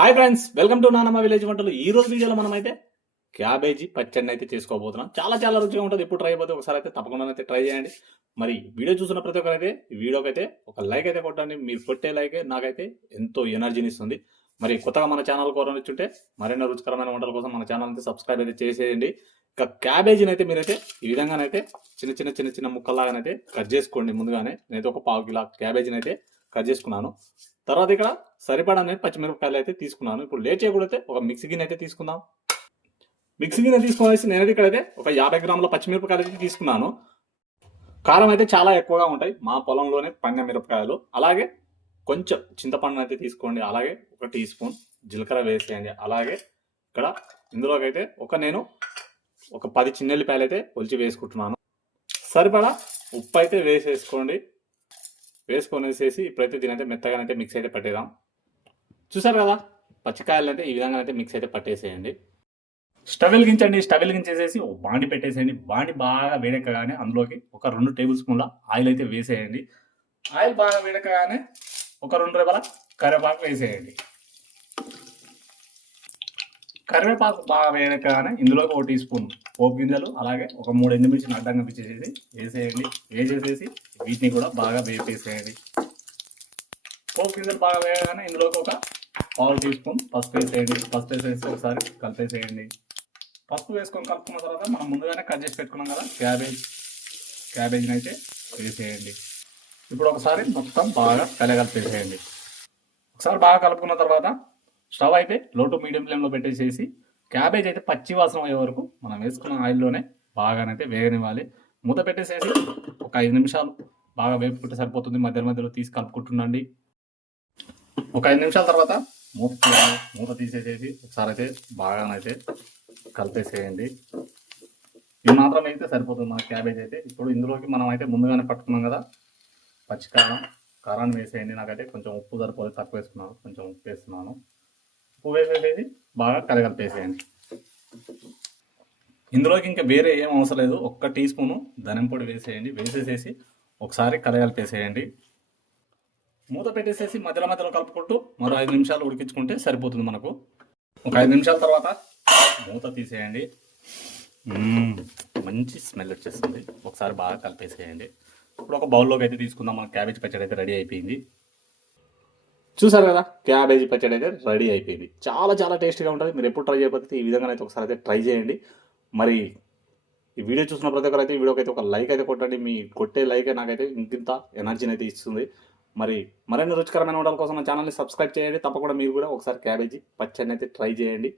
Hi friends welcome to నానమ్మ village వంటలు. ఈ రోజు వీడియోలో మనం అయితే క్యాబేజీ పచ్చడిని అయితే చేసుకోబోతున్నాం. చాలా చాలా రుచిగా ఉంటుంది. ఎప్పుడు ట్రై అయిపోతే ఒకసారి అయితే తప్పకుండా అయితే ట్రై చేయండి. మరి వీడియో చూసిన ప్రతి ఒక్కరైతే ఈ వీడియోకి అయితే ఒక లైక్ అయితే కొట్టండి. మీరు కొట్టే లైక్ నాకైతే ఎంతో ఎనర్జీని ఇస్తుంది. మరి కొత్తగా మన ఛానల్ కోరనిచ్చుంటే మరిన్ని రుచికరమైన వంటల కోసం మన ఛానల్ అయితే సబ్స్క్రైబ్ అయితే చేసేయండి. ఇక క్యాబేజీని అయితే మీరైతే ఈ విధంగానైతే చిన్న చిన్న చిన్న చిన్న ముక్కల్లాగానైతే కట్ చేసుకోండి. ముందుగానే నేనైతే ఒక పావు కిలో క్యాబేజీని అయితే కట్ చేసుకున్నాను. తర్వాత ఇక్కడ సరిపడా నేను పచ్చిమిరపకాయలు అయితే తీసుకున్నాను. ఇప్పుడు లేట్ చేయకూడదు ఒక మిక్సీ గిన్నె అయితే తీసుకుందాం. మిక్సీ గిన్నె తీసుకునేసి నేనైతే ఇక్కడైతే ఒక యాభై గ్రాముల పచ్చిమిరపకాయలు అయితే తీసుకున్నాను. కారం అయితే చాలా ఎక్కువగా ఉంటాయి. మా పొలంలోనే పండిన మిరపకాయలు. అలాగే కొంచెం చింతపండు అయితే తీసుకోండి. అలాగే ఒక టీ స్పూన్ జీలకర్ర వేసేయండి. అలాగే ఇక్కడ ఇందులోకైతే ఒక నేను ఒక పది చిన్నెల్లిపాయలు అయితే ఒలిచి వేసుకుంటున్నాను. సరిపడా ఉప్పు అయితే వేసేసుకోండి. వేసుకొనేసేసి ఇప్పుడైతే దీని అయితే మెత్తగానైతే మిక్స్ అయితే పెట్టేదాం చూసారు కదా? పచ్చికాయలు అంటే ఈ విధంగా అయితే మిక్స్ అయితే పట్టేసేయండి. స్టవ్ వెలిగించండి స్టవ్ వెలిగించేసేసి ఒక బాండి పెట్టేసేయండి. బాండి బాగా వేడెక్కగానే అందులోకి ఒక రెండు టేబుల్ స్పూన్ల ఆయిల్ అయితే వేసేయండి. ఆయిల్ బాగా వేడెక్కగానే ఒక రెండు రేపల కరివేపాకు వేసేయండి. కరివేపాకు బాగా వేడెక్కగానే ఇందులోకి ఒక టీ స్పూన్ పోపు గింజలు అలాగే ఒక మూడు ఎండుమిర్చిని అడ్డంగా పిచ్చేసేసి వేసేయండి. వేసేసేసి వీటిని కూడా బాగా వేపేసేయండి. పోపు గింజలు బాగా వేయగానే ఇందులోకి ఒక పాలు టీ స్పూన్ పసుపు వేసేయండి పసుపు వేసేసి ఒకసారి కలిపేసేయండి పసుపు వేసుకొని కలుపుకున్న తర్వాత మనం ముందుగానే కట్ చేసి పెట్టుకున్నాం కదా క్యాబేజ్ క్యాబేజ్ని అయితే వేసేయండి. ఇప్పుడు ఒకసారి మొత్తం బాగా కలగలిపేసేయండి ఒకసారి బాగా కలుపుకున్న తర్వాత స్టవ్ అయితే లో టు మీడియం ఫ్లేమ్లో పెట్టేసేసి క్యాబేజ్ అయితే పచ్చి వాసన అయ్యే వరకు మనం వేసుకున్న ఆయిల్లోనే బాగానైతే వేగనివ్వాలి. మూత పెట్టేసేసి ఒక ఐదు నిమిషాలు బాగా వేపుకుంటే సరిపోతుంది. మధ్య మధ్యలో తీసి కలుపుకుంటుండండి. ఒక ఐదు నిమిషాల తర్వాత మూత తీయాలి మూత తీసేసేసి ఒకసారి అయితే బాగానైతే కలిపేసేయండి. ఇది మాత్రం అయితే సరిపోతుంది. మన క్యాబేజ్ అయితే ఇప్పుడు ఇందులోకి మనం అయితే ముందుగానే పట్టుకున్నాం కదా. పచ్చికారం కారాన్ని వేసేయండి. నాకైతే కొంచెం ఉప్పు సరిపోతే తక్కువ వేసుకున్నాను. కొంచెం ఉప్పు వేస్తున్నాను. ఉప్పు వేసేసేసి బాగా కలగలిపేసేయండి. ఇందులోకి ఇంకా వేరే ఏం అవసరం లేదు. ఒక్క టీ స్పూను ధనియం పొడి వేసేయండి. వేసేసేసి ఒకసారి కలగలిపేసేయండి. మూత పెట్టేసేసి మధ్యలో మధ్యలో కలుపుకుంటూ మరో ఐదు నిమిషాలు ఉడికించుకుంటే సరిపోతుంది మనకు. ఒక ఐదు నిమిషాల తర్వాత మూత తీసేయండి. మంచి స్మెల్ వచ్చేస్తుంది. ఒకసారి బాగా కలిపేసేయండి. ఇప్పుడు ఒక బౌల్లోకి అయితే తీసుకుందాం. మన క్యాబేజ్ పచ్చడి అయితే రెడీ అయిపోయింది. చూసారు కదా? క్యాబేజీ పచ్చడి అయితే రెడీ అయిపోయింది. చాలా చాలా టేస్టీగా ఉంటుంది. మీరు ఎప్పుడు ట్రై చేయకపోతే ఈ విధంగా అయితే ఒకసారి అయితే ట్రై చేయండి. మరి ఈ వీడియో చూసిన ప్రతి ఒక్కరైతే ఈ వీడియోకి అయితే ఒక లైక్ అయితే కొట్టండి. మీ కొట్టే లైక్ నాకైతే ఇంత ఎనర్జీని అయితే ఇస్తుంది. మరి మరిన్ని రుచికరమైన వంటల కోసం నా ఛానల్ని సబ్స్క్రైబ్ చేయండి. తప్పకుండా మీరు కూడా ఒకసారి క్యాబేజీ పచ్చడిని అయితే ట్రై చేయండి.